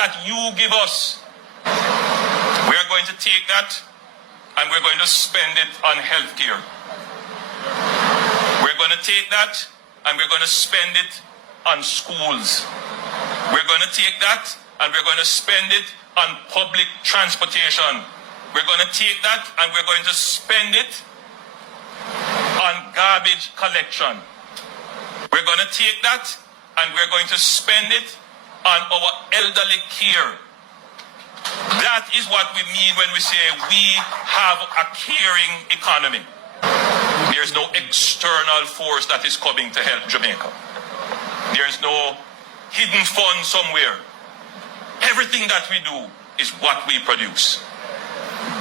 that you give us, we are going to take that and we're going to spend it on healthcare. We're going to take that and we're going to spend it on schools. We're going to take that and we're going to spend it on public transportation. We're going to take that and we're going to spend it on garbage collection. We're going to take that and we're going to spend it on our elderly care. That is what we mean when we say we have a caring economy. There's no external force that is coming to help Jamaica. There's no hidden fund somewhere. Everything that we do is what we produce.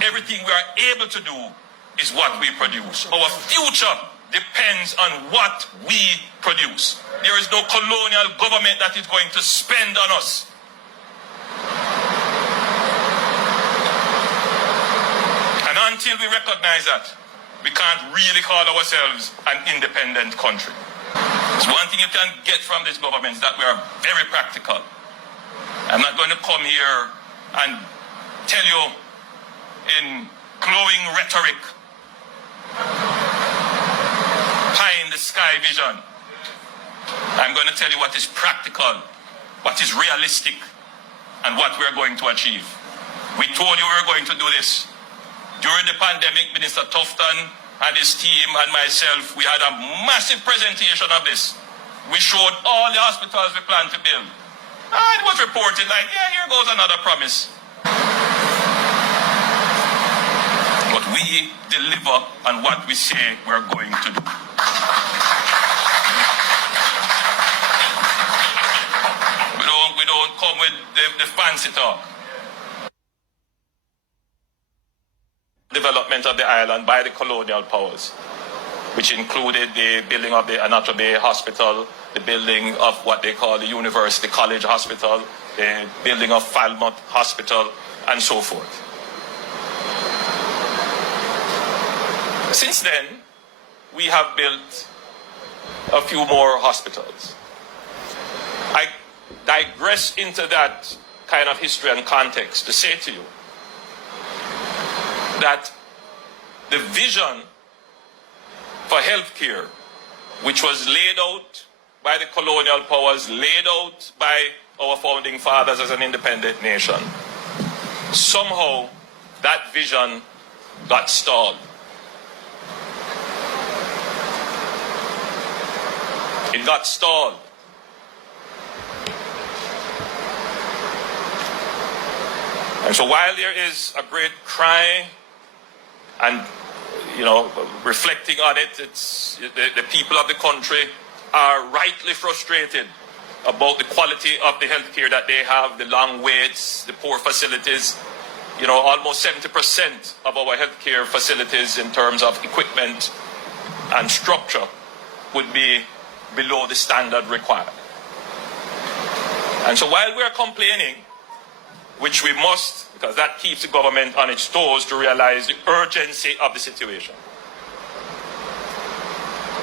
Everything we are able to do is what we produce. Our future depends on what we produce. There is no colonial government that is going to spend on us. And until we recognize that, we can't really call ourselves an independent country. It's one thing you can get from this government is that we are very practical. I'm not going to come here and tell you in glowing rhetoric, pie in the sky vision. I'm going to tell you what is practical, what is realistic, and what we're going to achieve. We told you we were going to do this. During the pandemic, Minister Tufton and his team and myself, we had a massive presentation of this. We showed all the hospitals we plan to build. And it was reported like, yeah, here goes another promise. But we deliver on what we say we're going to do. We don't come with the fancy talk. Development of the island by the colonial powers, which included the building of the Anatomy Hospital, the building of what they call the University College Hospital, the building of Falmouth Hospital, and so forth. Since then, we have built a few more hospitals. I digress into that kind of history and context to say to you that the vision for healthcare, which was laid out by the colonial powers, laid out by our founding fathers as an independent nation, somehow that vision got stalled. It got stalled. And so while there is a great cry and, reflecting on it, it's the people of the country are rightly frustrated about the quality of the healthcare that they have, the long waits, the poor facilities. Almost 70% of our healthcare facilities in terms of equipment and structure would be below the standard required. And so while we are complaining, which we must, because that keeps the government on its toes to realize the urgency of the situation,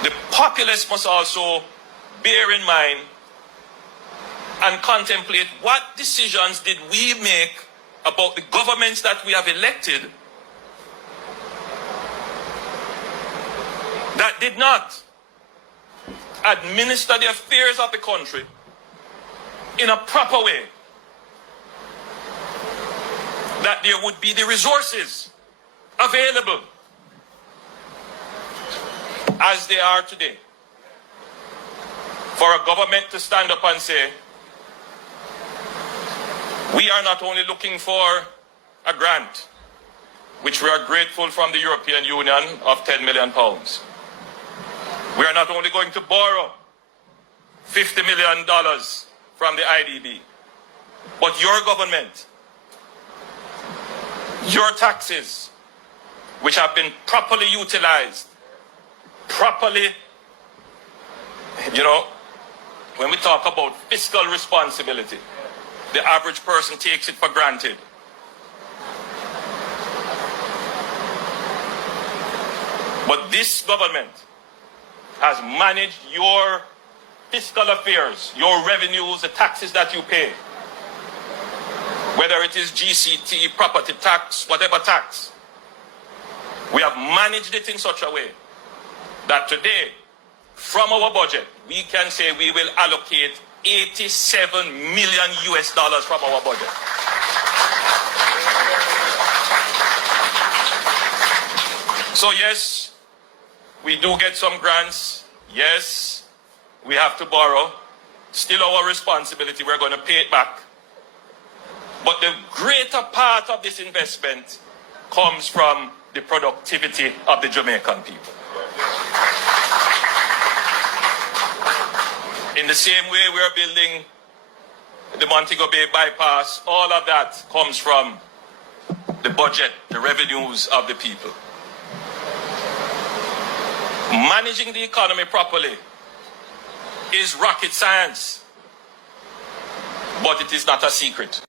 the populace must also bear in mind and contemplate what decisions did we make about the governments that we have elected that did not administer the affairs of the country in a proper way, that there would be the resources available as they are today for a government to stand up and say, we are not only looking for a grant, which we are grateful from the European Union of £10 million. We are not only going to borrow $50 million from the IDB, but your government, your taxes, which have been properly utilized, properly, when we talk about fiscal responsibility, the average person takes it for granted. But this government has managed your fiscal affairs, your revenues, the taxes that you pay, whether it is GCT, property tax, whatever tax. We have managed it in such a way that today, from our budget, we can say we will allocate 87 million US dollars from our budget. So yes, we do get some grants. Yes, we have to borrow. Still our responsibility, we're going to pay it back. But the greater part of this investment comes from the productivity of the Jamaican people. In the same way we are building the Montego Bay bypass, all of that comes from the budget, the revenues of the people. Managing the economy properly is rocket science, but it is not a secret.